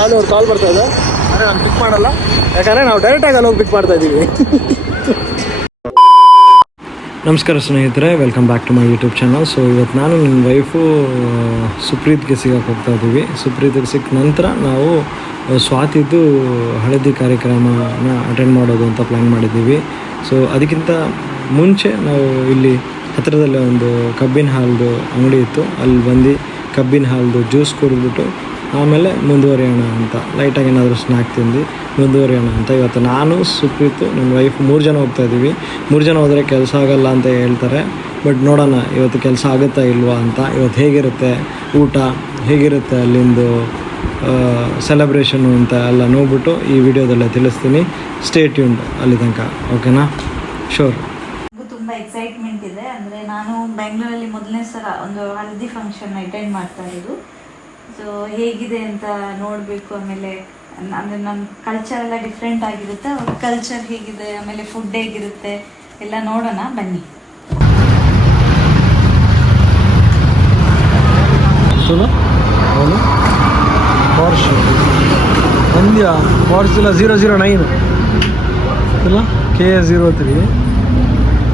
ಶಾಲೆ ಅವ್ರು ಕಾಲ್ ಬರ್ತಾ ಇದೆ. ಅರೆ ನಾನು ಪಿಕ್ ಮಾಡಲ್ಲ, ಯಾಕಂದರೆ ನಾವು ಡೈರೆಕ್ಟಾಗಿ ಅಲ್ಲಿ ಹೋಗಿ ಪಿಕ್ ಮಾಡ್ತಾ ಇದ್ದೀವಿ. ನಮಸ್ಕಾರ ಸ್ನೇಹಿತರೆ, welcome back to my YouTube channel. So ಇವತ್ತು ನಾನು ನನ್ನ ವೈಫು ಸುಪ್ರೀತ್ಗೆ ಸಿಗಕ್ಕೆ ಹೋಗ್ತಾ ಇದ್ದೀವಿ. ಸುಪ್ರೀತ್ಗೆ ಸಿಕ್ಕ ನಂತರ ನಾವು ಸ್ವಾತಿದ್ದು ಹಳದಿ ಕಾರ್ಯಕ್ರಮನ ಅಟೆಂಡ್ ಮಾಡೋದು ಅಂತ ಪ್ಲ್ಯಾನ್ ಮಾಡಿದ್ದೀವಿ. ಸೊ ಅದಕ್ಕಿಂತ ಮುಂಚೆ ನಾವು ಇಲ್ಲಿ ಹತ್ತಿರದಲ್ಲೇ ಒಂದು ಕಬ್ಬಿನ ಹಾಲ್ದು ಅಂಗಡಿ ಇತ್ತು, ಅಲ್ಲಿ ಬಂದು ಕಬ್ಬಿನ ಹಾಲ್ದು ಜ್ಯೂಸ್ ಕುಡಿದ್ಬಿಟ್ಟು ಆಮೇಲೆ ಮುಂದುವರಿಯೋಣ ಅಂತ, ಲೈಟಾಗಿ ಏನಾದರೂ ಸ್ನ್ಯಾಕ್ ತಿಂದು ಮುಂದುವರಿಯೋಣ ಅಂತ. ಇವತ್ತು ನಾನು ಸುಪ್ರೀತು ನನ್ನ ವೈಫ್ 3 ಜನ ಹೋಗ್ತಾ ಇದ್ದೀವಿ. 3 ಜನ ಹೋದರೆ ಕೆಲಸ ಆಗೋಲ್ಲ ಅಂತ ಹೇಳ್ತಾರೆ, ಬಟ್ ನೋಡೋಣ ಇವತ್ತು ಕೆಲಸ ಆಗುತ್ತಾ ಇಲ್ವಾ ಅಂತ. ಇವತ್ತು ಹೇಗಿರುತ್ತೆ ಊಟ, ಹೇಗಿರುತ್ತೆ ಅಲ್ಲಿಂದು ಸೆಲೆಬ್ರೇಷನು ಅಂತ ಎಲ್ಲ ನೋಡ್ಬಿಟ್ಟು ಈ ವಿಡಿಯೋದಲ್ಲೇ ತಿಳಿಸ್ತೀನಿ. ಸ್ಟೇ ಟ್ಯೂನ್ಡ್ ಅಲ್ಲಿ ತನಕ, ಓಕೆನಾ? ಶೋರ್. ತುಂಬ ಎಕ್ಸೈಟ್ಮೆಂಟ್ ಇದೆ. ಅಂದರೆ ನಾನು ಬೆಂಗಳೂರಲ್ಲಿ ಮೊದಲನೇ ಸಲ ಒಂದು ಹಳದಿ ಫಂಕ್ಷನ್ ಅಟೆಂಡ್ ಮಾಡ್ತಾ ಇರೋದು. ಸೊ ಹೇಗಿದೆ ಅಂತ ನೋಡಬೇಕು. ಆಮೇಲೆ ಅಂದರೆ ನಮ್ಮ ಕಲ್ಚರ್ ಎಲ್ಲ ಡಿಫ್ರೆಂಟ್ ಆಗಿರುತ್ತೆ, ಅವ್ರ ಕಲ್ಚರ್ ಹೇಗಿದೆ, ಆಮೇಲೆ ಫುಡ್ ಹೇಗಿರುತ್ತೆ ಎಲ್ಲ ನೋಡೋಣ ಬನ್ನಿ. ಅವನು ಪಾರ್ಶ್ ಮಂದ್ಯ ಪಾರ್ಶ್ ಇಲ್ಲ 009 ಇಲ್ಲ KA03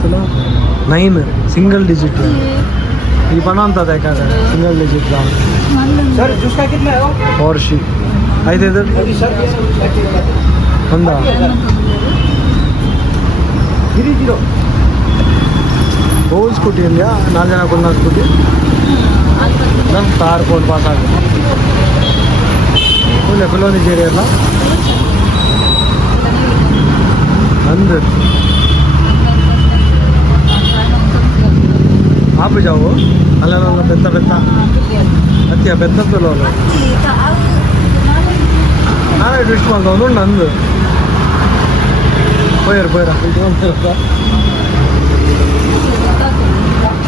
ಇಲ್ಲ 9 ಸಿಂಗಲ್ ಡಿಜಿಟ್ ಈ पण आणतात एखादा सिंगल डिजिट ला. सर जिसका कितना है पॉर्शी आइए इधर बंदा 30 रोज स्कूटी इंडिया 4 जन को स्कूटी ನಮ್ಮ ಕಾರ್ ಕೋಡ್ ಪಾಸ್ ಆಗುತ್ತೆ. ಒಳ್ಳೆ ಫಿಲೋನಿ ಜೇರಿ ಅಲ್ಲ ನಂದು आप जाओ ಅಲ್ಲೆಲ್ಲ ಬೆತ್ತ ಬೆತ್ತ ಅತ್ಯ ಬೆತ್ತಲ್ಲ ನಾನೇ ಟ್ವಿಸ್ಟ್ ಮಾಡ್ದವನು ನಂದು ಪೋಯರ್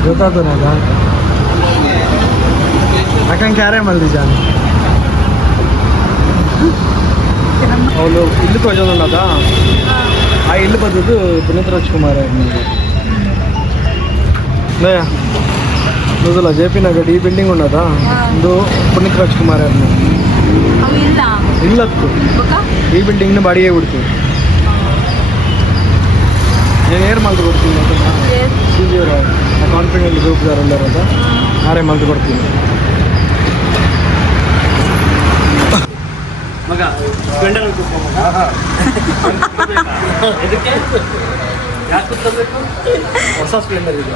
ಗೊತ್ತಾಗ್ತಾನಲ್ಲ ಯಾಕಂಗೆ ಕ್ಯಾರೇ ಮಲ್ದಿ ಜಾನ ಅವಳು ಇಲ್ಲಿ ಹೋಗೋದಲ್ಲ ಆ ಇಲ್ಲಿ ಬಂದದ್ದು ಪುನೀತ್ ರಾಜ್ಕುಮಾರ್ నువ్వులా జేపీ నగర్ ఈ బిల్డింగ్ ఉన్నదా ಇದು ಪುನೀತ್ ರಾಜ್ಕುಮಾರ್ ಇಲ್ಲತ್ತು ಈ ಬಿಲ್ಡಿಂಗ್ನ ಬಾಡಿಗೆ ಬಿಡ್ತೀವಿ. నేను ಏರ್ ಮಲ್ತು ಕೊಡ್ತೀನಿ CGR ಕಾನ್ಫಿಡೆಂಟ್ ಗ್ರೂಪ್ದಾರೆಲ್ಲರದ ಆರೇ ಮಲ್ತು ಕೊಡ್ತೀನಿ. ಮಗ ಹೊಸ ಸ್ಪ್ಲೆಂಡರ್ ಇದೆ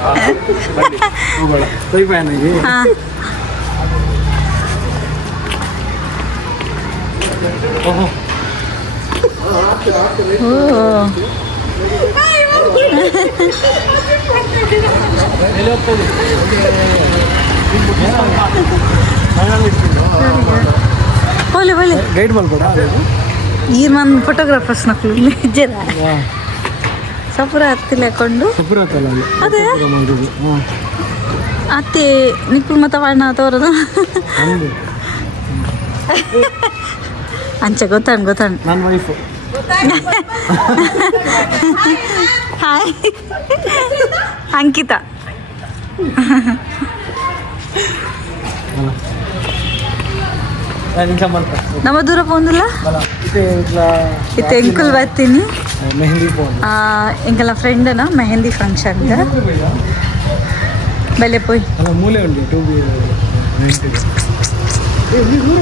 ಹೋಗೋಣ ಸೈ ಫ್ಯಾನಿಗೆ. ಓಹೋ ಗೈಡ್ ಮಾಡ್ಕೊಡ ಈ ನನ್ನ ಫೋಟೋಗ್ರಾಫರ್ಸ್ ನಕ್ಲು ಜರ ಸಪುರ ಹತ್ತಿಲ್ಲ ಹಾಕೊಂಡು ಅದೇ ಅತ್ತೆ ನಿಕ್ಕಳು ಮತ್ತೆ ಬಣ್ಣ ತೋರದು ಅಂಚೆ ಗೊತ್ತಾಣ್ ನನ್ನ ವೈಫು. ಹಾಯ್ ಅಂಕಿತಾ. ನಮ್ಮ ದೂರ ಪೋಂದಿಲ್ಲ ಇತ್ತೆ ಎಂಕುಲ್ ಬರ್ತೀನಿ. ಎಂಕಲ್ಲ ಫ್ರೆಂಡನ ಮೆಹಂದಿ ಫಂಕ್ಷನ್ ಬೆಲೆ ಪೋಯ್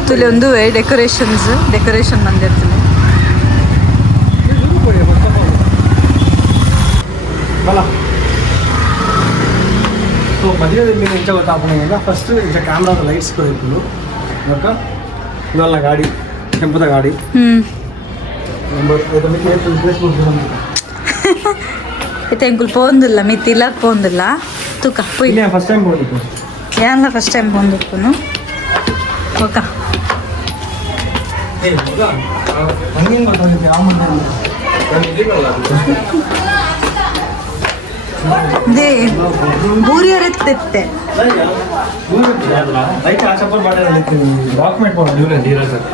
ತುಲೆ ಒಂದು ಡೆಕೋರೇಷನ್ ಬಂದಿರ್ತೀನಿ. ಸೊ ಮದುವೆಯಲ್ಲಿ ಇಂಚ ಗೊತ್ತಾಗ್ಬಿಡ ಫಸ್ಟ್ ಇಂಚ ಕ್ಯಾಮ್ರಾದ ಲೈಟ್ಸ್ ಕೊಡಿದ್ರು ಅಕ್ಕ ಇವೆಲ್ಲ ಗಾಡಿ ಕೆಂಪದ ಗಾಡಿ అయితే ఇంకులు పోందిಲ್ಲ మిత్తిలా పోందిಲ್ಲ ತುಕ పోయి first time పోందికు ಯಾನ್ಲ first time ಬಂದಿರ್ತೀನಿ Oka ಏ ಮಗ ಹಂಗೇನು ಗೊತ್ತಾಗುತ್ತೆ ಯಾವ ಮಂದಿ ದೇ ಬೂರಿಯರ್ ಎತ್ತಿತ್ತೆ ಲೈಕ್ ಆ ಚಪ್ಪರ್ ಬಾಟೆ ಡಾಕ್ಯುಮೆಂಟ್ ಮಾಡೋಣ ಇವರೇ ನೀರ ಸರ್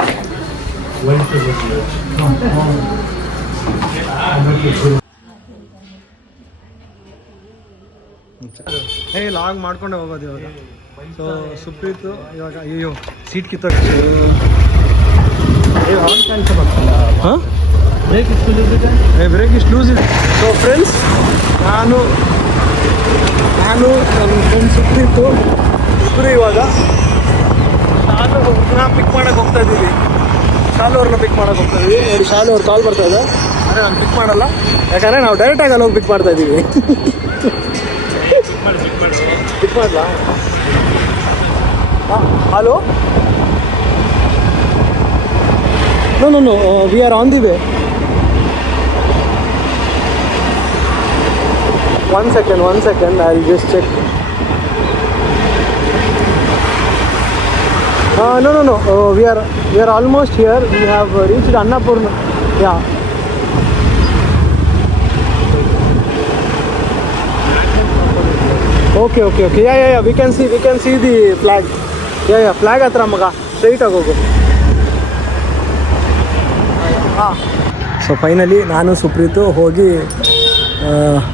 ಲಾಗ್ ಮಾಡ್ಕೊಂಡೆ ಹೋಗೋದು ಇವಾಗ. ಸೊ ಸುಪ್ರೀತು ಇವಾಗ ಅಯ್ಯೋ ಸೀಟ್ ಕಿತ್ತೋಗಿ ಹಾಂ ಬ್ರೇಕ್ ಇಷ್ಟು ಲೂಸ್ ಇದೆ. ಸೊ ಫ್ರೆಂಡ್ಸ್, ನಾನು ನನ್ನ ಫ್ರೆಂಡ್ ಸುಪ್ರೀತು ಇಬ್ಬರು ಇವಾಗ ಶಾಲು ಪಿಕ್ ಮಾಡೋಕ್ಕೆ ಹೋಗ್ತಾ ಇದ್ದೀವಿ. ಶಾಲು ಅವ್ರನ್ನ ಪಿಕ್ ಮಾಡೋಕ್ಕೆ ಹೋಗ್ತಾ ಇದ್ದೀವಿ. ನೋಡಿ, ಶಾಲು ಅವ್ರು ಕಾಲ್ ಬರ್ತಾ ಇದೆ. ಅರೆ, ನಾನು ಪಿಕ್ ಮಾಡಲ್ಲ, ಯಾಕಂದರೆ ನಾವು ಡೈರೆಕ್ಟಾಗಿ ಅಲ್ಲಿ ಹೋಗಿ ಪಿಕ್ ಮಾಡ್ತಾ ಇದ್ದೀವಿ. ಪಿಕ್ ಮಾಡಲಾ? ಹಾಂ, hello. No, we are on the way. One second, I'll just check. No. We are almost here. We have reached Annapurna. Yeah. Okay. Yeah. We can see the flag. Yeah. Flag hatra maga. Straight ಆಗಿ ಹೋಗು. ಹಾಂ. So finally ನಾನು ಸುಪ್ರೀತು ಹೋಗಿ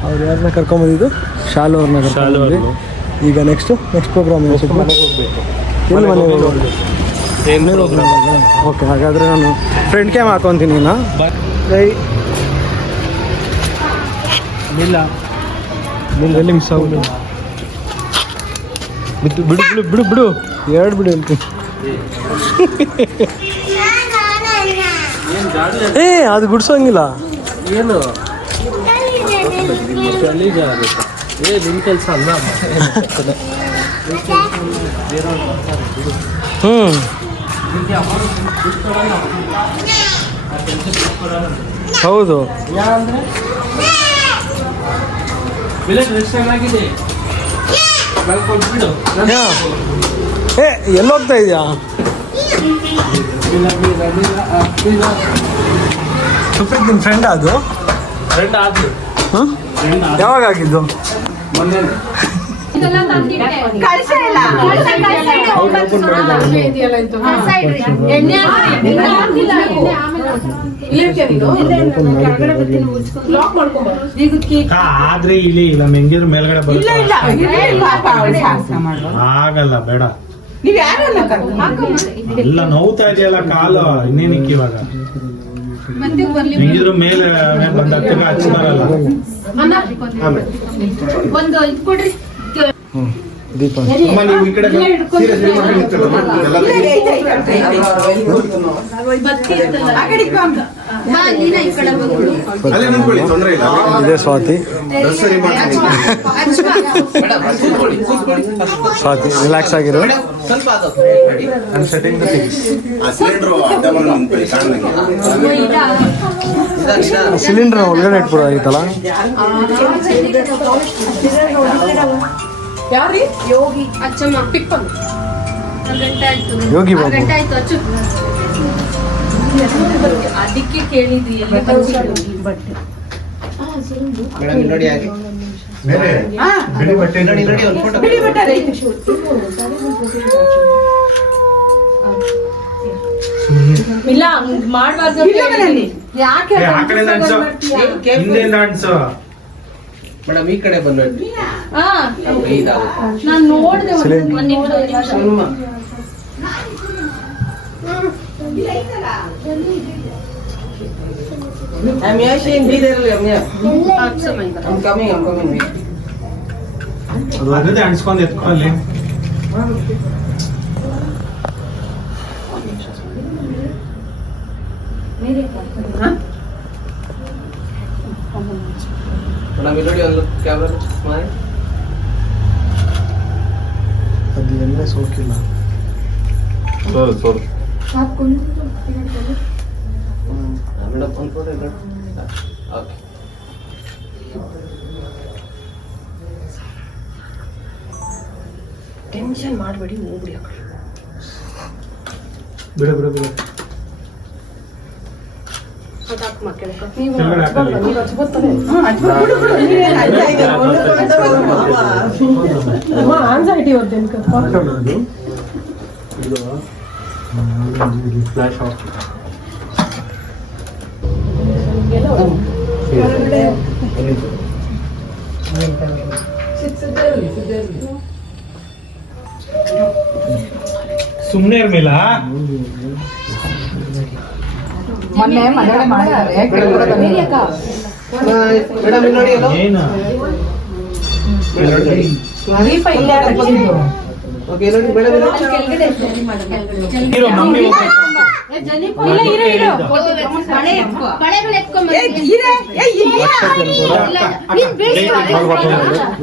ಅವ್ರು ಯಾರನ್ನ ಕರ್ಕೊಂಬಂದಿದ್ದು, ಶಾಲು ಅವ್ರನ್ನ ಕರ್ಕೊಂಡ್ಬಂದ್ವಿ. ಈಗ next program ಮನೆಗೆ ಹೋಗಬೇಕು. ಎಲ್ಲಿ ಮನೆಗೆ ಹೋಗ್ಬೇಕು? ಓಕೆ, ಹಾಗಾದರೆ ನಾನು ಫ್ರಂಟ್ ಕ್ಯಾಮ್ ಹಾಕೊತೀನಿ. ನಾ ಕೈ ಇಲ್ಲ ಎಲ್ಲಿ ಮಿಸ್ ಆಗೋದು. ಬಿಡು ಎರಡು ಬಿಡು ಹೇಳ್ತೀನಿ. ಅದು ಗುಡ್ಸೋಂಗಿಲ್ಲ. ಏನು ನಿನ್ನ ಕೆಲಸ ಅಲ್ಲ. ಹೌದು. ಎಲ್ಲೋಗ್ತಾ ಇದೆಯಾ? ಸುಪ್ರೀತ್ ನಿಮ್ಮ ಫ್ರೆಂಡ್ ಅದು? ಹಾಂ, ಯಾವಾಗ ಆಗಿದ್ದು? ಆದ್ರೆ ಇಲ್ಲಿ ಇಲ್ಲ ಮೆಂಗಿದ್ರು ಮೇಲ್ಗಡೆ ಆಗಲ್ಲ, ಬೇಡ. ಎಲ್ಲ ನೋವ್ತಾ ಇದೆಯಲ್ಲ ಕಾಲು, ಇನ್ನೇನಿಕ್ಕೆ ಇವಾಗ ಹೆಂಗಿದ್ರು ಮೇಲೆ ಬಂದ ಹಚ್ಚ ಬರಲ್ಲ. ದೀಪ ನೀವು ಈ ಕಡೆ ಇದೆ ಸ್ವಾತಿ. ರಿಲ್ಯಾಕ್ಸ್ ಆಗಿರೋ. ಸಿಲಿಂಡರ್ ಒಳಗಡೆ ಇಟ್ಬಿಡೋ ಆಗಿತ್ತಲ್ಲ. ಯೋಗಿ ಬಾಬು ಅದಕ್ಕೆ ಕೇಳಿದ್ವಿ. ಇಲ್ಲ ಮಾಡಬಾರ್ದು. ಯಾಕೆ ಹಿಂದೆಯಿಂದ ಅನ್ಸೋ ಮೇಡಮ್, ಈ ಕಡೆ ಬಂದ್ಬಿಟ್ಟು ನಾನು ನೋಡಿದೆ. ಅದೇ ಅನ್ಸ್ಕೊಂಡ್ ಎತ್ಕೊಳ್ಳಿ. ಮೇಡಮ್, ಇಲ್ಲಿ ನೋಡಿ ಒಂದು ಕ್ಯಾಮ್ರಾ ಮಾಡಿ. ಅದು ಎಣ್ಣೆ ಸೋಕಿಲ್ಲ. ಮೇಡಮ್ ಒಂದು ಫೋಟೋ ಇದೆ. ಓಕೆ, ಟೆನ್ಷನ್ ಮಾಡಬೇಡಿ, ಹೋಗ್ಬಿಡಿ. ಬಿಡು ಆನ್ಸೈಟಿ ಫ್ಲಾಶ್ ಆಫ್. ಸುಮ್ಮನೆ ಇರ್ಲಿಲ್ಲ. ಮೊನ್ನೆ ಮದುವೆ ಮಾಡಿದ್ದಾರೆ ಕೆಳಗಡೆ ಬನ್ನಿ. ಮೇಡಮ್ ಇಲ್ಲಿ ನೋಡಿ ಅಲ್ಲೋ. ಏನು ದೀಪ ಇಲ್ಲೇ ಹಾಕಿದ್ದು. ಓಕೆ ನೋಡಿ ಮೇಡಮ್ ಇಲ್ಲಿ. ಹೀರೋ ಮಮ್ಮಿ ಹೋಗ್ಬೇಕು.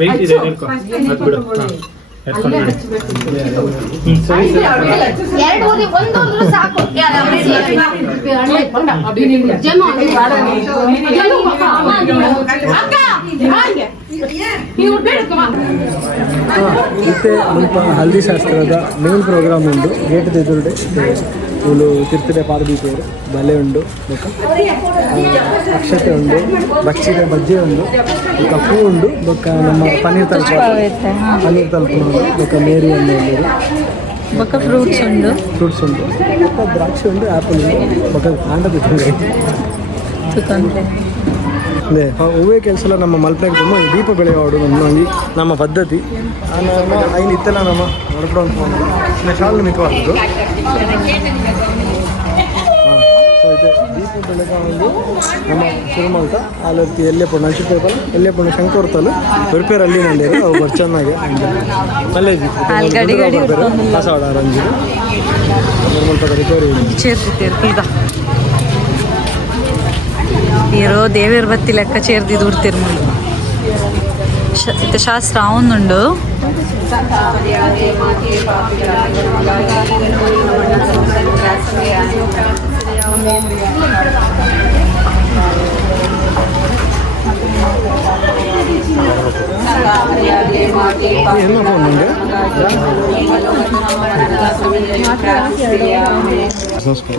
ವೆಯ್ಟ್ ಇದೆ ನಿಲ್ಕೊ. ಅದ್ ಬಿಡು. ಹಾ. ಎತ್ಕೊಂಡು ಬಿಡು. ಸರಿ ಸರಿ. ಇತ್ತೆ ಮುಲ್ಪ ಹಲ್ದಿ ಶಾಸ್ತ್ರದ ಮೇನ್ ಪ್ರೋಗ್ರಾಮ್ ಉಂಡು ಗೇಟ್ ಎದುರುಡೆ ಇವಳು ತಿರ್ತಿಡೆ ಪಾರದೀಪರು ಬಲೆ ಉಂಡು ಬೊಕ್ಕ ಅಕ್ಷತೆ ಉಂಡು ಬಚ್ಚಿದ ಬಜ್ಜೆ ಉಂಡು ಬೊಕ್ಕ ಹೂ ಉಂಡು ಬೊಕ್ಕ ನಮ್ಮ ಪನ್ನೀರ್ ತಲುಪ ಉಂಡು ಬೊಕ್ಕ ಮೇರಿ ಹಣ್ಣು ಉಂಡು ಬೊಕ್ಕ ಫ್ರೂಟ್ಸ್ ಉಂಡು ಬೊಕ್ಕ ದ್ರಾಕ್ಷಿ ಉಂಡು ಆ್ಯಪಲ್ ಉಂಡು ಬೊಕ್ಕ ಕಾಂಡ ಬಿಟ್ಟು ಅದೇ ಹೂವೇ ಕೆಲಸ ನಮ್ಮ ಮಲ್ಪೆಗೆ ತುಂಬ ದೀಪ ಬೆಳೆಯೋಡು ನಮ್ಮ ಪದ್ಧತಿ ಐನು ಇತ್ತೆಲ್ಲ ನಮ್ಮ ಹೊರಕೊಂಡು ಶಾಲು ಮಿಕ್ಕವಾದ್ದು ಸೊ ಇದೆ ದೀಪ ಬೆಳಗ ಒಂದು ನಮ್ಮ ತಿರುಮಲ್ತ ಅಲ್ಲರ್ತಿ ಎಲ್ಲೇ ಪುಣ್ಣ ಹಂಚಿಪೇಪಲ್ ಎಲ್ಲೇ ಪುಣ್ಣ ಶಂಕರ್ತಲು ಬರ್ಪೇರು ಅಲ್ಲಿ ನಂಡಿರು ಅವು ಬರ್ಚನ್ನಾಗೆ ಮಲ್ಲೆ ಕಸವಾಡ ರಂಜಿರು ಸ್ವಲ್ಪ ರಿಕವರಿ ಇರೋ ದೇವೇರ್ ಬತ್ತಿ ಲೆಕ್ಕ ಚೇರ್ದಿ ದೂಡ್ತಿರ್ ಮುಂಡು ಇತ್ತ ಶಾಸ್ತ್ರ ಅವನುಂಡು ಏನು ಫೋನ್ ನಿಮಗೆ ನಮಸ್ಕಾರ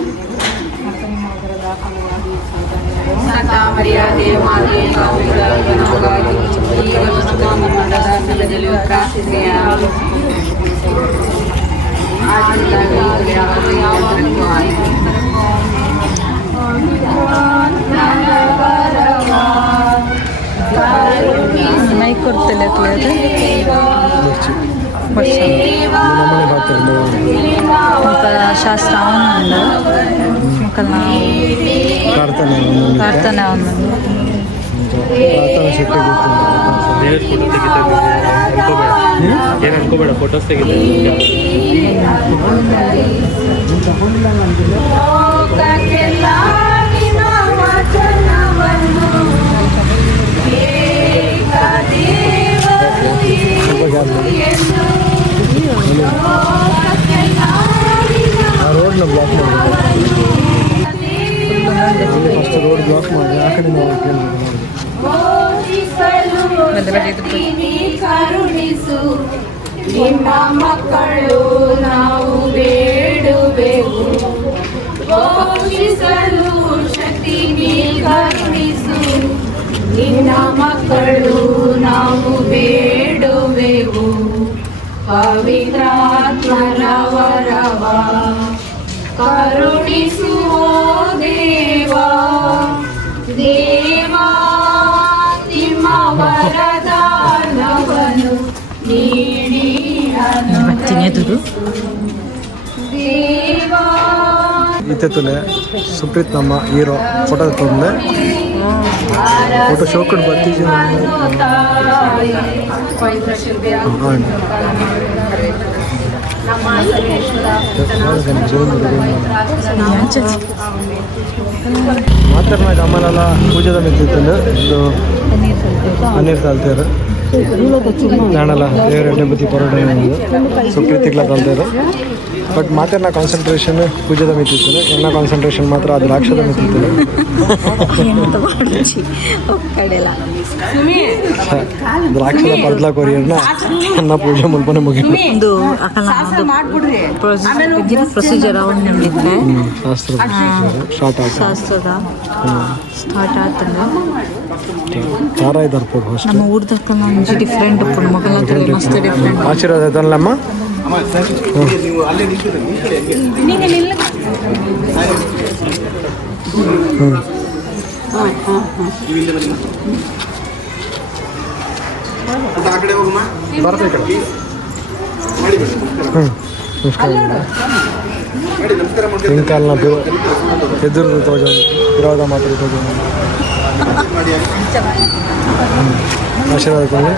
ಮೈಕ್ ಕೊಡ್ತಲ್ಲ ಶಾಸ್ತ್ರ ಅವನುಂಡು ಪ್ರಾರ್ಥನೆ ಅವನುಂಡು ಏನು ಅನ್ಕೋಬೇಡ ಫೋಟೋಸ್ ತೆಗಿತಾ ರೋಡ್ನ ಬ್ಲಾಕ್ ಮಾಡಿ ಫಸ್ಟ್ ರೋಡ್ ಬ್ಲಾಕ್ ಮಾಡಿ ಆ ಕಡೆ ನಾವು ಕರುಣಿಸು ನಿನ್ನ ಮಕ್ಕಳು ನಾವು ಬೇಡುವೆವು ಘೋಷಿಸಲು ಶಕ್ತಿ ನೀ ಕರುಣಿಸು ನಿನ್ನ ಮಕ್ಕಳು ನಾವು ಬೇಡುವೆವು ಪವಿತ್ರಾತ್ಮರ ವರವ ಕರುಣಿಸು ದೇವಾ ದೇವಾ ನಿಮ್ಮ ವರದಾನವನ್ನು ನೀಡಿ ದೇವಾ ಇತ್ತೆ ಸುಪ್ರೀತ್ ನಮ್ಮ ಹೀರೋ ಫೋಟೋ ತಂದೆ ಫೋಟೋ ಶೋ ಕೊಟ್ಟು ಬರ್ತಿದ್ದೀನಿ ಮಾತಾಡ್ನಾಗ ಅಮ್ಮನೆಲ್ಲ ಪೂಜೆದ ಮೆತ್ತಿತ್ತು ಇದು ಪನ್ನೀರ್ ಸಾಲ್ತಿರು ನಾನೆಲ್ಲ ದೇವರ ಎಣ್ಣೆ ಬತ್ತಿ ಪರೋಟ ಸುಪ್ರೀತಿಗ್ಲ ಕಲ್ತಿರು ಬಟ್ ಮಾತಾಡ್ನ ಕಾನ್ಸಂಟ್ರೇಷನ್ ಪೂಜೆದ ಮೆತ್ತಿತ್ತು ಎನ್ನ ಕಾನ್ಸಂಟ್ರೇಷನ್ ಮಾತ್ರ ಅದು ದ್ರಾಕ್ಷದ ಮೆತ್ತಿತ್ತು ದ್ರಾಕ್ಷದ ಪರ್ದ್ಲ ಕೊರಿಯರ್ನ ಅನ್ನ ಪೂಜೆ ಮುಲ್ಪನೆ ಮುಗಿದು ಪ್ರೊಸೀಜರ್ ಶಾಸ್ತ್ರ ಸ್ಟಾರ್ಟ್ ಆಯ್ತು ಶಾಸ್ತ್ರದ ಸ್ಟಾರ್ಟ್ ಆತಂಗ ಖಾರ ಇದ್ದಾರೆ ಪೋಡ್ ಫಸ್ಟ್ ನಮ್ಮ ಊರ್ದಕ್ಕಲ್ಲ ಒಂಜಿ ಡಿಫ್ರೆಂಟ್ ಉಪ್ಪು ಮಗಲ ಮಸ್ತ್ ಡಿಫ್ರೆಂಟ್ ಆಶೀರ್ವಾದ ಆಯ್ತಲ್ಲಮ್ಮ ಬರ್ತಾ ಈ ಕಡೆ ನಮಸ್ಕಾರ ಇಂಕಾಲ್ನ ಎದುರು ತೋಜ ವಿರೋಧ ಮಾತ್ರ ತೋಜ ಆಶೀರ್ವಾದ ಕೊಂಡು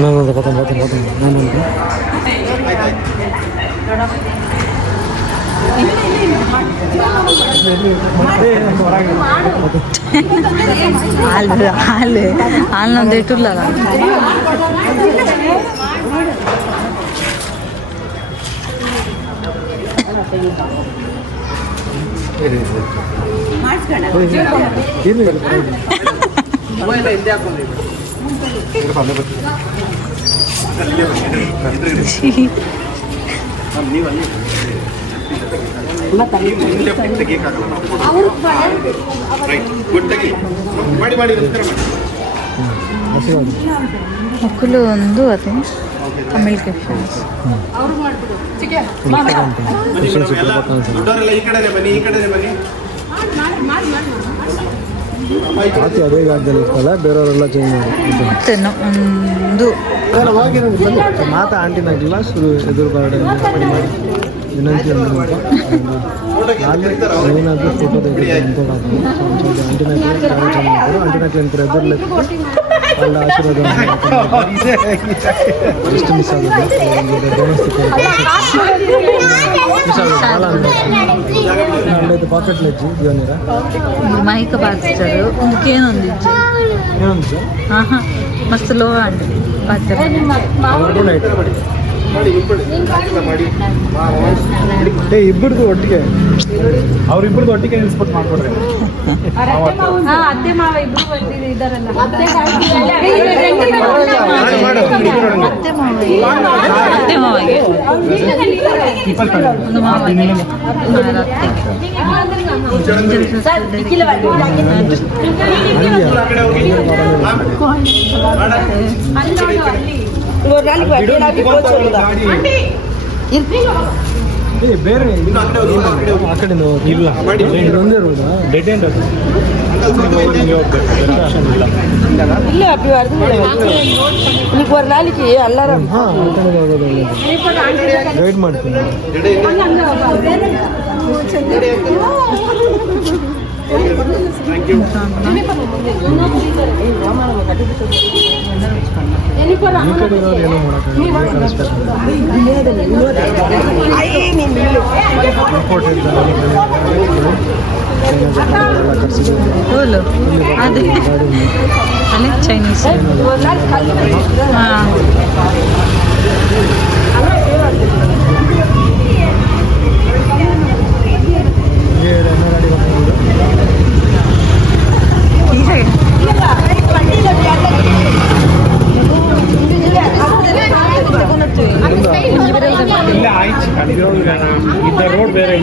ನಾನು ನಾನು ಹಾಲು ನಮ್ದು ಇಟ್ಟಿಲ್ಲ ಮಕ್ಕಳು ಒಂದು ಅದೇ ತಮಿಳ್ ಕ್ರಿಶ್ಚಿಯನ್ಸ್ ಜಾತಿ ಅದೇ ಜಾಗದಲ್ಲಿ ಇರ್ತಲ್ಲ ಬೇರೆಯವರೆಲ್ಲ ಚೇಂಜ್ ಮಾಡಿ ಒಂದು ಮಾತಾ ಆಂಟಿನಾಗಿಲ್ಲ ಶುರು ಎದುರು ಬಾರ್ಡೆ ಮಾಡಿ ವಿನಂತಿ ಏನಾದರೂ ಫೋಟೋ ತೆಗೆದು ಆಂಟಿನಾಗ್ಲಿ ಅಂತಾರೆ ಎದುರ್ಲೆ వాళ్ళ ఆశీర్వాదం ಎಷ್ಟು ಮಿಸ್ ಆಗುತ್ತೆ ಪಾಕೆಟ್ ಲೆಜ್ಜಿ ಜೋನಿರ ಮೈಕ ಬಾರಿಸ್ತಾರೆ ಒಂದಕ್ಕೇನೊಂದು ಏನೊಂದು ಹಾಂ ಮಸ್ತ್ ಲೋ ಅಂಡ್ ಇಬ್ಬರದು ಒಟ್ಟಿಗೆ ಅವ್ರಿಬ್ಬರದು ಒಟ್ಟಿಗೆ ನಿಲ್ಸ್ಬಿಟ್ಟು ಮಾಡ್ಕೊಡ್ರಿ ಅತ್ತೆ ಮಾವ ಇಬ್ರು ಇದಾರಲ್ಲ ಅತ್ತೆ ಮಾವಿಗೆ ಒಂದು ಮಾವಿಗೆ ಬೇರೆ ಆ ಕಡೆ ಇಲ್ಲ ಇದೊಂದೇ ಇರುವುದಾ ಡೆಡ್ ಎಂಡ್ ಅದು இல்ல அப்படி வருது இன்னைக்கு ஒரு நாளைக்கு எல்லாரும் ಗೈಡ್ ಮಾಡ್ತೀನಿ ಈ ಕಡೆ ಇರೋರು ಏನೋ ಹೋಲು ಅದೇ ಅಲ್ಲಿ ಚೈನೀಸ್ ಹಾಂ ರೋಡ್ ಬೇರೆ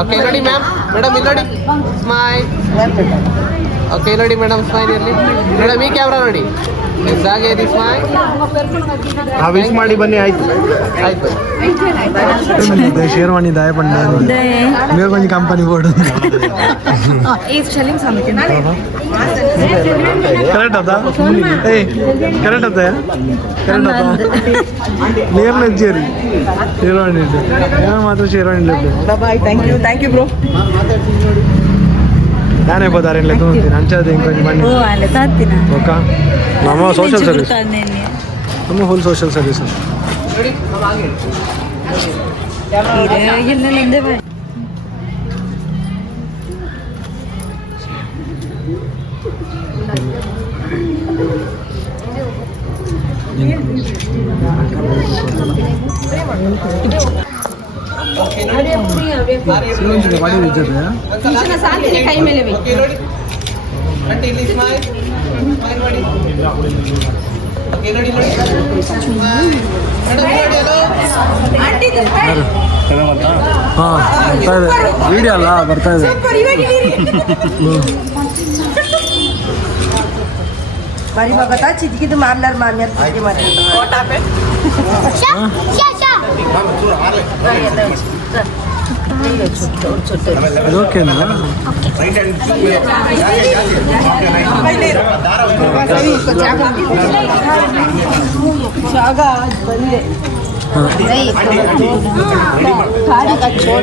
ಓಕೆ ನೋಡಿ ಮ್ಯಾಮ್ ಮೇಡಮ್ ಇಲ್ಲಿ ನೋಡಿ ಸ್ಮೈಲ್ ಓಕೆ ನೋಡಿ ಮೇಡಮ್ ಸ್ಮೈಲ್ ಇರಲಿ ಮೇಡಮ್ ಈ ಕ್ಯಾಮ್ರಾ ನೋಡಿ ಇದಾಗೆ ಸ್ಮೈಲ್ ವಿಶ್ ಮಾಡಿ ಬನ್ನಿ ಆಯ್ತು ಆಯ್ತು शेरवानी दाय पण मेरे को कंपनी बोर्ड करेक्ट होता करेक्ट होता है करेक्ट होता क्लियर लग्जरी शेरवानी मात्र शेरवानी ಥ್ಯಾಂಕ್ ಯು ಬ್ರೋ ನಾನೇ ಬೋದಾರೆ ಹಂಚೋದು ಇಂಕೊಂಚು ಬನ್ನಿ ಓಕೆ ನಮ್ಮ ಸೋಷಲ್ ಸರ್ವಿಸ್ ನಮ್ಮ ಫುಲ್ ಸೋಷಲ್ ಸರ್ವಿಸ್ ಕೈ ಮೇಲೆ ಓಕೆ ನೋಡಿ ಆಂಟಿ ಇಲ್ಲಿ ಸ್ಮೈಲ್ ಮಾಡಿ ಓಕೆ ನೋಡಿ ಹಾಂ ಬರ್ತಾ ಇದೆ ವಿಡಿಯೋ ಅಲ್ಲ ಬರ್ತಾ ಇದೆ मारी बघा चिटकीत मारणार मारण्यात चिटकी मारणार ಇದು ಓಕೆನಾ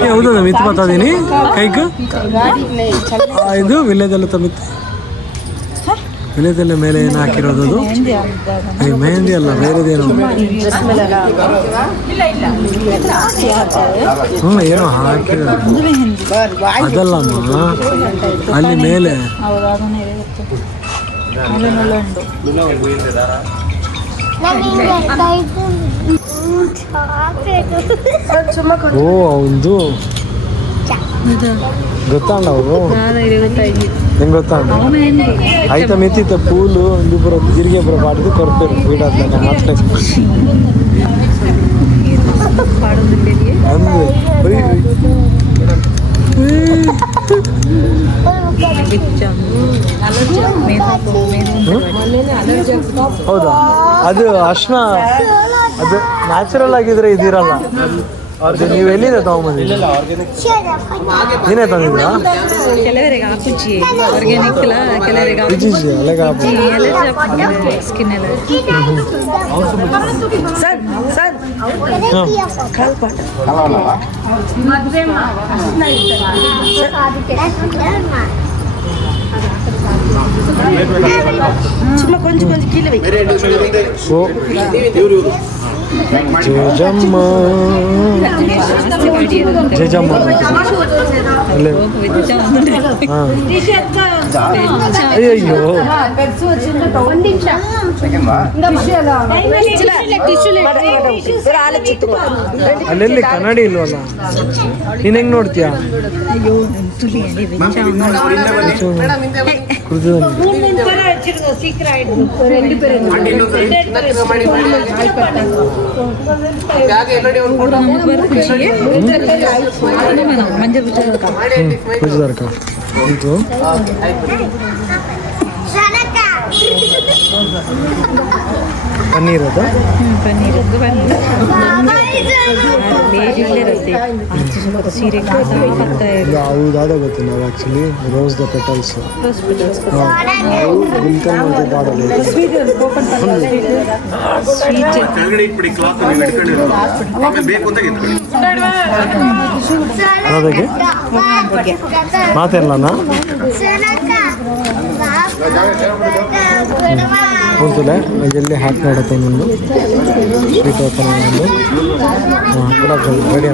ಹೌದು ಮಿತ್ ಬತ್ತಾ ಇದೀನಿ ಕೈಗೆ ಇದು ವಿಲೇಜಲ್ಲಿ ತಮಿತ್ ವಿಲೇಜಲ್ಲಿ ಮೇಲೆ ಏನು ಹಾಕಿರೋದು ಅದು ಮೆಹಂದಿ ಅಲ್ಲ ಬೇರೆದೇನು ಹ್ಞೂ ಏನೋ ಹಾಕಿರೋದು ಅದಲ್ಲಮ್ಮ ಅಲ್ಲಿ ಮೇಲೆ ಓ ಅವನು ಗೊತ್ತಾಂಡ ಅವರು ಹೆಂಗೆ ಗೊತ್ತಾಂಡ ಆಯ್ತಾ ಮೆತ್ತಿತ್ತ ಪೂಲು ಒಂದು ಬರೋ ಜಿರಿಗೆ ಬರೋ ಪಾಡಿದ್ದು ಕೊರಪೇರು ಬೀಡಾದ ಮತ್ತೆ ಅಂದು ಹೌದಾ ಅದು ಅರ್ಶನ ಅದು ನ್ಯಾಚುರಲ್ ಆಗಿದ್ರೆ ಇದಿರಲ್ಲ ಅವ್ರದ್ದು ನೀವು ಎಲ್ಲಿದೆ ತಗೊಂಬಂದಿದ್ದೀರ ನೀನೇ ತಂದಿದ್ದೀರಾ ಕೆಲವರಿಗೆ ಆಪುಚ್ಚಿ ಆರ್ಗ್ಯಾನಿಕ್ ಅಲ್ಲ ಕೆಲವರಿಗೆ ರುಚಿ ಅಲೆಗ ಸ್ಕಿನ್ ಎಲ್ಲ सर सर ಸುಮ್ಮನೆ ಕೊಂಚ ಕೊಂಚ ಕೀಲು ಓ ಜೇಜಮ್ಮ ಜೇಜಮ್ಮ ಅಲ್ಲೇ ಹಾಂ ಅಯ್ಯಯ್ಯೋ ಅಲ್ಲೆಲ್ಲಿ ಕನ್ನಡಿ ಇಲ್ವಲ್ಲ ನೀನು ಹೆಂಗೆ ನೋಡ್ತೀಯಾ ಕುದಿದಾರಕ ಇದು ಪನ್ನೀರ್ ಅದು ಪನ್ನೀರ್ ಸೀರೆ ಹೌದಾದ ಗೊತ್ತಿಲ್ಲ ನಾವು ಆ್ಯಕ್ಚುಲಿ ರೋಸ್ ದ ಪೆಟಲ್ಸ್ ಅದಕ್ಕೆ ಮಾತೆಲ್ಲನಾ ಹೌದಲ್ಲ ಎಲ್ಲಿ ಹಾಕಿ ನೋಡುತ್ತೆ ಇನ್ನೊಂದು ಸ್ವೀಟ್ ಓಪನ್ ಒಂದು ಗುಲಾಬ್ ಜಾಮೂನ್ ರೆಡಿ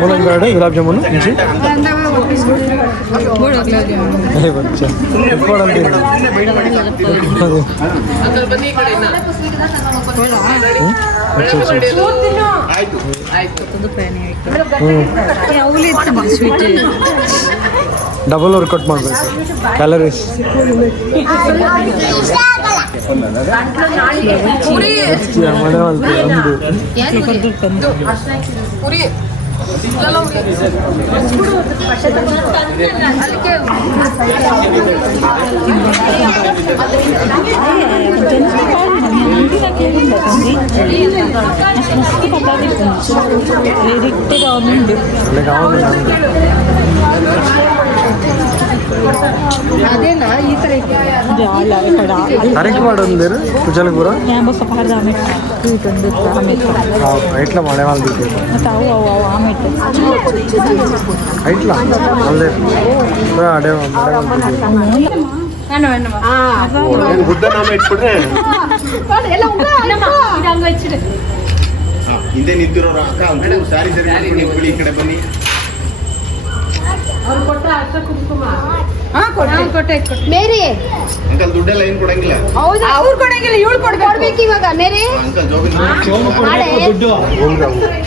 ಮೂಲಂಗಿ ಗುಲಾಬ್ ಜಾಮೂನು ಇಂಚಿ ಸ್ವೀಟ್ ಡಬಲ್ ವರ್ಕೌಟ್ ಮಾಡಬೇಕು ಕ್ಯಾಲರೀಸ್ ಅದೇನಾ ಈ ತರ ಕರೆಕ್ಟ್ ಮಾಡೋದು ಕುಚಲಪುರ ಐಟ್ಲ ಮಳೆ ಮಾಡ್ಬೇಕು ಐಟ್ಲ ಅಲ್ಲೇ ಅಡೆ ಬುದ್ಧ ನಾಮ ಇಟ್ಬಿಟ್ರೆ ಹಿಂದೆ ನಿಂತಿರೋರು ಅಕ್ಕ ಒಂಚೂರು ಸ್ಯಾರಿ ಸರಿ ನಿಂತ್ಕೊಳ್ಳಿ, ಈ ಕಡೆ ಬನ್ನಿ. ಅವ್ರು ಕೊಟ್ಟ ಅಷ್ಟ ಕುಂಕುಮ ಮೇರಿ ಅಂಕಲ್ ದುಡ್ಡೆಲ್ಲ ಏನ್ ಕೊಡಂಗಿಲ್ಲ. ಹೌದಾ ಅವ್ರು ಕೊಡಂಗಿಲ್ಲ, ಇವಳು ಕೊಡ್ಬೇಕು ಇವಾಗ. ಮೇರಿ ಅಂಕಲ್ ಜೋಬಿಂದ ದುಡ್ಡು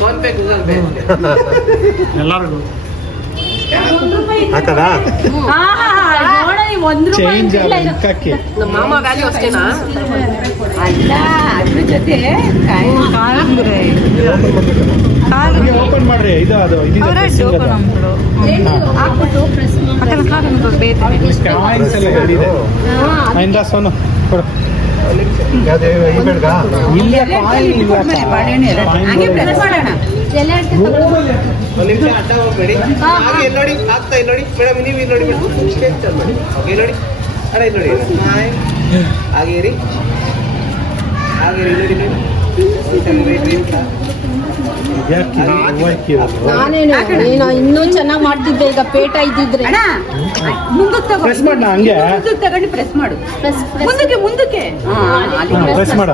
ಫೋನ್ ಪೇ ಗೂಗಲ್ ಪೇ ಎಲ್ಲರಿಗೂ ಹಾಕದಾ ಚೇಂಜ್ ಅಕ್ಕಕ್ಕೆ ನಮ್ಮ ಮಾಮ ವ್ಯಾಲ್ಯೂ ಅಷ್ಟೇನಾ? ಅಲ್ಲ ಅದ್ರ ಜೊತೆ ಓಪನ್ ಮಾಡ್ರಿ. ಇದು ಅದು ಕಾಯಿನ್ಸ್ ಎಲ್ಲ ಹೇಳಿದೆ. ಇಂದ ಸೋನು ಕೊಡು. ಇಲ್ಲ ಕಾಯಿನ್ ಇಲ್ಲ. ಒಂದು ನಿಮಿಷ ಅಡ್ಡ ಹೋಗ್ಬೇಡಿ. ಹಾಗೆ ಇಲ್ಲಿ ನೋಡಿ, ಆಗ್ತಾ ಇಲ್ಲಿ ನೋಡಿ ಮೇಡಮ್, ನೀವು ಇಲ್ಲಿ ನೋಡಿ ಮೇಡಮ್, ಸ್ಟೇಜ್ ಟರ್ನ್ ಮಾಡಿ. ಓಕೆ ಇಲ್ಲಿ ನೋಡಿ, ಅಣ್ಣ ಇಲ್ಲಿ ನೋಡಿ, ಹಾಗೆ ಇರಿ, ಹಾಗೆ ಇರಿ, ನೋಡಿ ನೋಡಿ. ನಾನೇನು ನೀನು ಇನ್ನೂ ಚೆನ್ನಾಗಿ ಮಾಡ್ತಿದ್ದೆ. ಈಗ ಪೇಟ ಇದ್ದಿದ್ರೆ ಪ್ರೆಸ್ ಮಾಡ ಹಂಗೆ ತಗೊಂಡು ಪ್ರೆಸ್ ಮಾಡು. ಮುಂದಕ್ಕೆ ಪ್ರೆಸ್ ಮಾಡ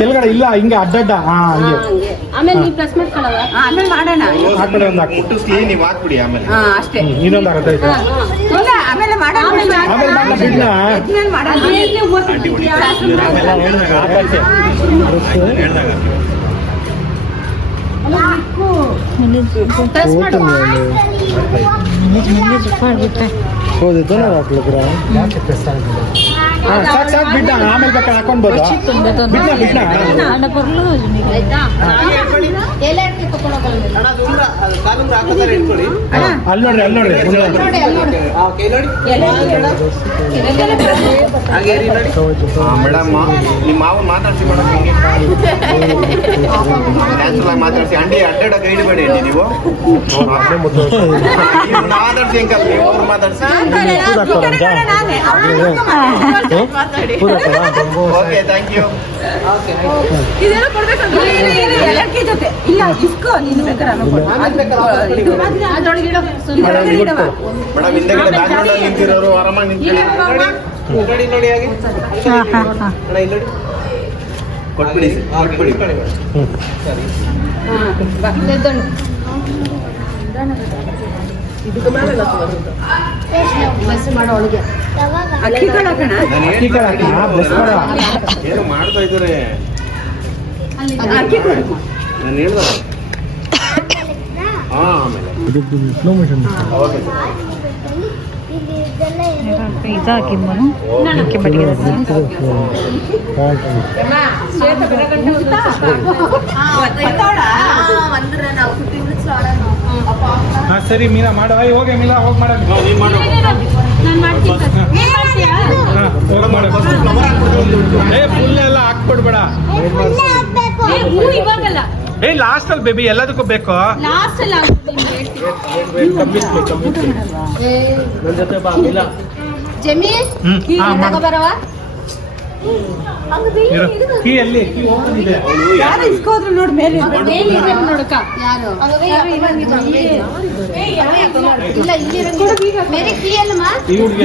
ಕೆಳಗಡೆ ಇಲ್ಲ ಹಿಂಗೆ ಅಡ್ಡಡ್ಡ. ಹಾ ಹಂಗೆ ಆಮೇಲೆ ನೀವು ಪ್ರೆಸ್ ಮಾಡ್ಕೊಳ್ಳಲ್ಲ. ಆಮೇಲೆ ಮಾಡೋಣ. ಆ ಕಡೆ ಒಂದು ಹಾಕಿ. ಮುಟ್ಟಿಸ್ಲಿ, ನೀವು ಹಾಕ್ಬಿಡಿ ಆಮೇಲೆ. ಅಷ್ಟೇ. ಇನ್ನೊಂದು ಆಗತ್ತೈತೆ. ಆಮೇಲೆ ಮಾಡೋಣ. ಆಮೇಲೆ ಮಾಡ ಬಿಡ್ನ ಆಂಟಿ ಹೊಡಿ ಹಾಕಕ್ಕೆ ಹೇಳ್ದಾಗ ಹೋದಿತ್ತು ನಾವು ಹಾಕ್ಲಿಕ್ರ. ಸಾಕು ಸಾಕು ಬಿಡ್ಡ, ಆಮೇಲೆ ಬೇಕಾದ್ರೆ ಹಾಕೊಂಡ್ಬೋದು. ಬಿಡ್ನ ಆಯ್ತಾ ಎಲೆ ಅಡಿಕೆ ತಗೊಂಡೋಗಲ್ಲ. ಅಣ್ಣ ಅದು ಉಂಗ್ರ, ಅದು ಕಾಲುಂಗ್ರ ಹಾಕೋತಾರೆ ಇಟ್ಕೊಳ್ಳಿ. ಅಲ್ಲಿ ನೋಡ್ರಿ ಅಲ್ಲಿ ನೋಡ್ರಿ ಓಕೆ ಇಲ್ಲಿ ನೋಡಿ, ಹಾಗೆ ಇರಿ ನೋಡಿ. ಮೇಡಮ್, ನಿಮ್ಮ ಮಾವ ಮಾತಾಡ್ಸಿ ಮೇಡಮ್, ಹಿಂಗೆ ನ್ಯಾಚುರಲ್ ಆಗಿ ಮಾತಾಡ್ಸಿ. ಅಂಡಿ ಅಡ್ಡಾಡಕ್ಕೆ ಹಿಡಿಬೇಡಿ ಅಂಡಿ ನೀವು. ಮಾತಾಡ್ಸಿ ಅಂಕಲ್, ನೀವು ಅವ್ರು ಮಾತಾಡ್ಸಿ. Okay, thank you. ಓಕೆ ಇದೆಲ್ಲ ಕೊಡ್ಬೇಕಂತ ಎಲ್ಲಕ್ಕೆ ಜೊತೆ ಇಲ್ಲ ಇಸ್ಕೋ ನೀನು ಬೇಕಾದ್ರೆ ಅದ್ರೊಳಗೆ ಇಡೋ. ಮೇಡಮ್ ಹಿಂದೆಗಡೆ ಬ್ಯಾಕ್ಗ್ರೌಂಡ್ ಅಲ್ಲಿ ನಿಂತಿರೋರು ಆರಾಮಾಗಿ ನಿಂತ್ಕೊಳ್ಳಿ. ನೋಡಿ ನೋಡಿ, ಹಾಗೆ ಅಣ್ಣ ಇಲ್ಲಿ ನೋಡಿ, ಕೊಟ್ಬಿಡಿ ಕೊಟ್ಬಿಡಿ. ಇದಕ್ಕೆ ಮೇಲೆ ಮಾಡೋಳಿಗೆ ಅಕ್ಕಿಗಳು ಹಾಕೋಣ. ಏನು ಮಾಡ್ತಾ ಇದ್ದಾರೆ ಅಕ್ಕಿ ಕೊಡು. ನಾನು ಹೇಳ್ದ. ಆಮೇಲೆ ಓಕೆ ಹಾ ಸರಿ ಮೀನಾ ಮಾಡು. ಹೋಗಿ ಮೀನಾ ಹೋಗಿ ಮಾಡ. ನೀವು ಮಾಡು. ಫುಲ್ ಎಲ್ಲ ಹಾಕ್ಬಿಡ್ಬೇಡ. ಏ ಲಾಸ್ಟ್ ಅಲ್ಲಿ ಬೇಬಿ ಎಲ್ಲದಕ್ಕೂ ಬೇಕು. ಜಮಿ ಬರವಾ ಕೀ ಎಲ್ಲಿ ಕೀ ಓಪನ್ ಇದೆ. ಯಾರು ಇಸ್ಕೋದ್ರು ನೋಡಿ ಮೇಲೆ ನೋಡಕ ಯಾರು ಇಲ್ಲ ಇಲ್ಲಿ ಮೇರೆ ಕೀ ಅಲ್ಲಮ್ಮ ಈ ಹುಡುಗಿ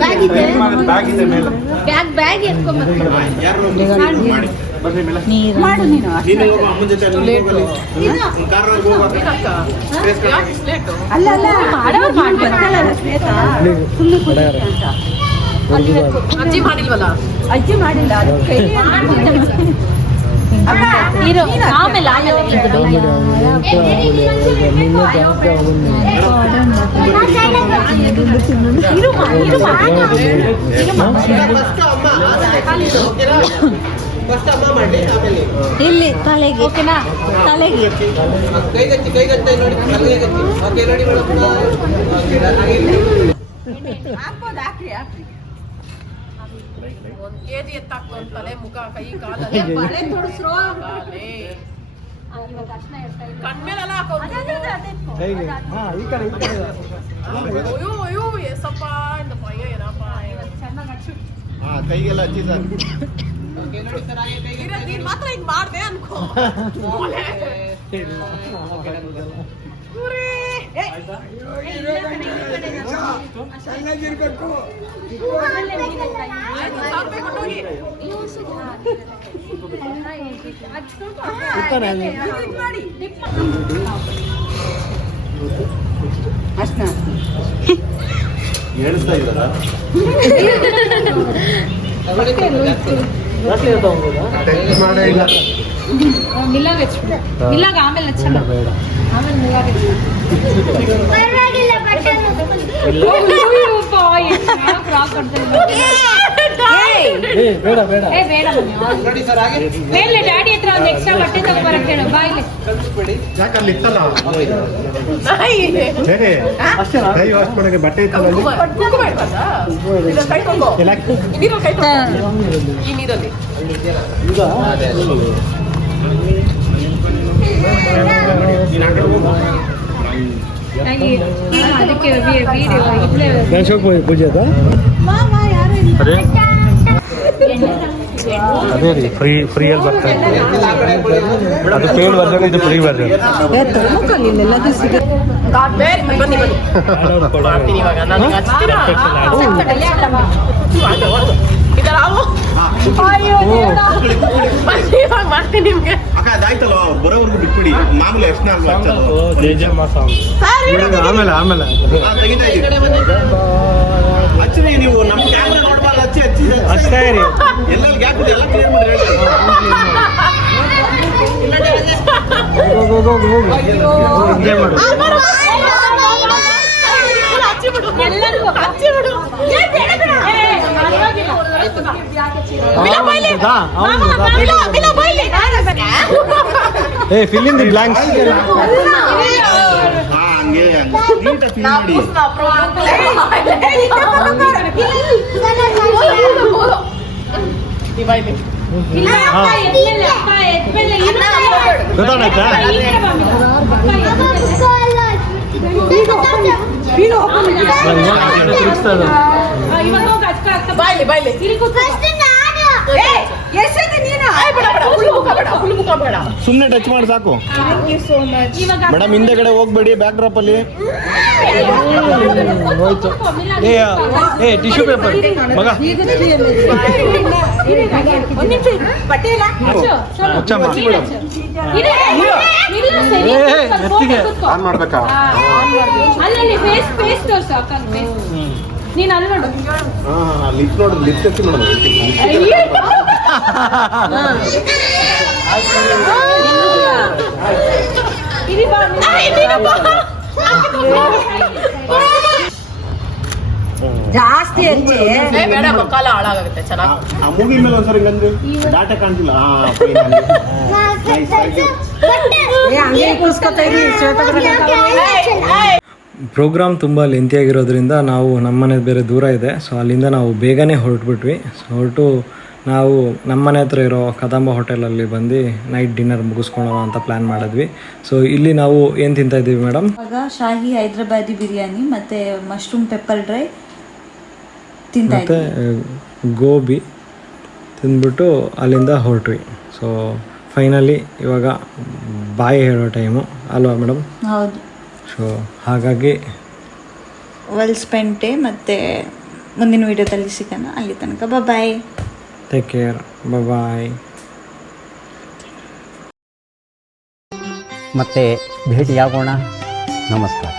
ಬ್ಯಾಗ್ ಇದೆ ಬ್ಯಾಗ್ ಇದೆ ಮೇಲೆ. ಬ್ಯಾಗ್ ಎತ್ಕೊಂಡ್ಬರ್ತೀನಿ. ಮಾಡಿ ಬರ್ರಿ ಮೇಲೆ. ಮಾಡು ನೀನು. ನೀನು ಹೋಗು, ಅಮ್ಮನ ಜೊತೆ ಅಲ್ಲಿ ಹೋಗಲಿ. ಕಾರ್ನಾಗ ಹೋಗುವ. ಅಲ್ಲ ಅಲ್ಲ ಬರ್ತಾಳಲ್ಲ ಶ್ವೇತಾ, ಫುಲ್ಲು ಕುಡಿಯುತ್ತೆ ಅಂತ. ಅಜ್ಜಿ ಮಾಡಿಲ್ವಲ್ಲ? ಅಜ್ಜಿ ಮಾಡಿಲ್ಲ ಅದು ಕೈಲಿ ಆಮೇಲೆ ಫಸ್ಟ್ ಅಮ್ಮ ಮಾಡಿ, ಆಮೇಲೆ ಇಲ್ಲಿ ತಲೆಗೆ ಓಕೆನಾ? ತಲೆಗೆ ಕೈಗಚ್ಚಿ ಕೈಗಚ್ಚಿ ನೋಡಿ, ಕೈಗಚ್ಚಿ. ಓಕೆ ನೋಡಿ ಮೇಡಮ್, ಹಾಕ್ಬೋದು. ಹಾಕ್ರಿ ಹಾಕ್ರಿ. ಒಂದ್ ಕೆಜಿ ಎತ್ತಾಕ್ತು ತಲೆ ಮುಖ ಕೈ ಕಾಲಲ್ಲಿ ಬಳೆ ತೊಡಸ್ರು ಕಣ್ಮೇಲೆಲ್ಲ ಹಾಕೋ. ಹೇಗೆ? ಹಾ ಈ ಕಡೆ ಈ ಕಡೆ. ಅಯ್ಯೋ ಅಯ್ಯೋ ಎಸಪ್ಪ இந்த பையன் ಏನಪ್ಪ ಹಾ ಕೈಗೆಲ್ಲ ಹಚ್ಚಿ ಸರ್. ನೀನ್ ಮಾತ್ರ ಹಿಂಗ್ ಮಾಡ್ದೆ ಅನ್ಕೋ. ಏಳಿಸ್ತಾ ಇದ್ದಾರಾ? ಟೆಸ್ಟ್ ಮಾಡೇ ಇಲ್ಲ. ಆಮೇಲೆ ಬೇಡ ಬೇಡ ನೋಡಿ ಸರ್ ಹಾಗೆ ಡ್ಯಾಡಿ ಹತ್ರ ಒಂದು ಎಕ್ಸ್ಟ್ರಾ ಬಟ್ಟೆ ತಗೊಂಡ್ಬರಕ್ಕೆ ಹೇಳು ಬಾಯ್ಲಿ. ಯಾಕೆ ಅಲ್ಲಿ ಇತ್ತಲ್ಲ ಬೇರೆ ಕೈ ವಾಶ್ ಮಾಡೋಕೆ ಬಟ್ಟೆ ಇತ್ತಲ್ಲ ಅಲ್ಲಿ? ಎಲ್ಲ ಅದಕ್ಕೆ ವಿಡಿಯೋ ಇಲ್ಲೇ ಗಣೇಶ್ ಪೂಜೆ ಅದ ಅದೇ ರೀ ಫ್ರೀಯಲ್ಲಿ ಬರ್ತಾ ಇದೆ. ಅದು ಪೇಡ್ ವರ್ಜನ್, ಇದು ಫ್ರೀ ವರ್ಜನ್. ಅಕ್ಕ ಅದಾಯ್ತಲ್ಲ, ಬರೋವರೆಗೂ ಬಿಟ್ಬಿಡಿ. ಮಾಮೂಲಿ ಎಷ್ಟು ಆಮೇಲೆ ಆಮೇಲೆ ತೆಗಿತಾ ಇದ್ದೀವಿ. ಹಚ್ಚಿರಿ ನೀವು ನಮ್ಮ ಕ್ಯಾಮ್ರಾ ನೋಡ್ಬಾರ್ದು. ಹಚ್ಚಿ ಅಷ್ಟೇ ರೀ. ಎಲ್ಲೆಲ್ಲಿ ಗ್ಯಾಪ್ ಇದೆ ಎಲ್ಲ ಕ್ಲಿಯರ್ ಮಾಡಿ ಹೇಳಿ. ಎಂಜಾಯ್ ಮಾಡು. ಏ ಫಿಲ್ ಇನ್ ದಿ ಬ್ಲಾಂಕ್ಸ್. ಹಂಗೆ ನೀಟಾಗಿ ಫಿಲ್ ಮಾಡಿ. ಗೊತ್ತಾಯ್ತಾ? ಸುಮ್ಮನೆ ಟಚ್ ಮಾಡಿ ಸಾಕು ಮೇಡಮ್. ಹಿಂದೆಗಡೆ ಹೋಗ್ಬೇಡಿ, ಬ್ಯಾಕ್ ಡ್ರಾಪ್ ಅಲ್ಲಿ. ಹೋಯ್ತು. ಏ ಟಿಶ್ಯೂ ಪೇಪರ್ ಮಗ ಮುಚ್ಚಮ್ಮ. ಆನ್ ಮಾಡ್ಬೇಕಾ? ನೀನ್ ಅಲ್ಲಿ ನೋಡು. ಲಿಪ್ ನೋಡು, ಲಿಪ್ ತೆಗ್ಸಿ ನೋಡು. ಜಾಸ್ತಿ ಹಚ್ಚಿ ಆ ಮೂವಿ ಮೇಲೆ ಒಂದ್ಸರಿ ಹಿಂಗಂದ್ರೆ ಡಾಟಾ ಕಾಣ್ತಿಲ್ಲ. ಪ್ರೋಗ್ರಾಮ್ ತುಂಬ ಲೆಂತಿಯಾಗಿರೋದ್ರಿಂದ ನಾವು ನಮ್ಮನೆ ಬೇರೆ ದೂರ ಇದೆ. ಸೊ ಅಲ್ಲಿಂದ ನಾವು ಬೇಗನೆ ಹೊರಟ್ಬಿಟ್ವಿ. ಸೊ ಹೊರಟು ನಾವು ನಮ್ಮನೆ ಹತ್ರ ಇರೋ ಕದಂಬ ಹೋಟೆಲಲ್ಲಿ ಬಂದು ನೈಟ್ ಡಿನ್ನರ್ ಮುಗಿಸ್ಕೊಳ್ಳೋಣ ಅಂತ ಪ್ಲ್ಯಾನ್ ಮಾಡಿದ್ವಿ. ಸೊ ಇಲ್ಲಿ ನಾವು ಏನು ತಿಂತಾ ಇದ್ದೀವಿ ಮೇಡಮ್? ಇವಾಗ ಶಾಹಿ ಹೈದ್ರಾಬಾದಿ ಬಿರಿಯಾನಿ ಮತ್ತು ಮಶ್ರೂಮ್ ಪೆಪ್ಪರ್ ಡ್ರೈ ತಿಂತಾ ಮತ್ತು ಗೋಬಿ ತಿಂದ್ಬಿಟ್ಟು ಅಲ್ಲಿಂದ ಹೊರಟ್ವಿ. ಸೊ ಫೈನಲಿ ಇವಾಗ ಬಾಯಿ ಹೇಳೋ ಟೈಮು ಅಲ್ವಾ ಮೇಡಮ್? ಹೌದು. ಸೊ ಹಾಗಾಗಿ ವೆಲ್ ಸ್ಪೆಂಟ್ ಡೇ. ಮತ್ತು ಮುಂದಿನ ವಿಡಿಯೋದಲ್ಲಿ ಸಿಗೋಣ. ಅಲ್ಲಿ ತನಕ ಬಾಯ್. ಟೇಕ್ ಕೇರ್, ಬಾಯ್. ಮತ್ತೆ ಭೇಟಿಯಾಗೋಣ. ನಮಸ್ಕಾರ.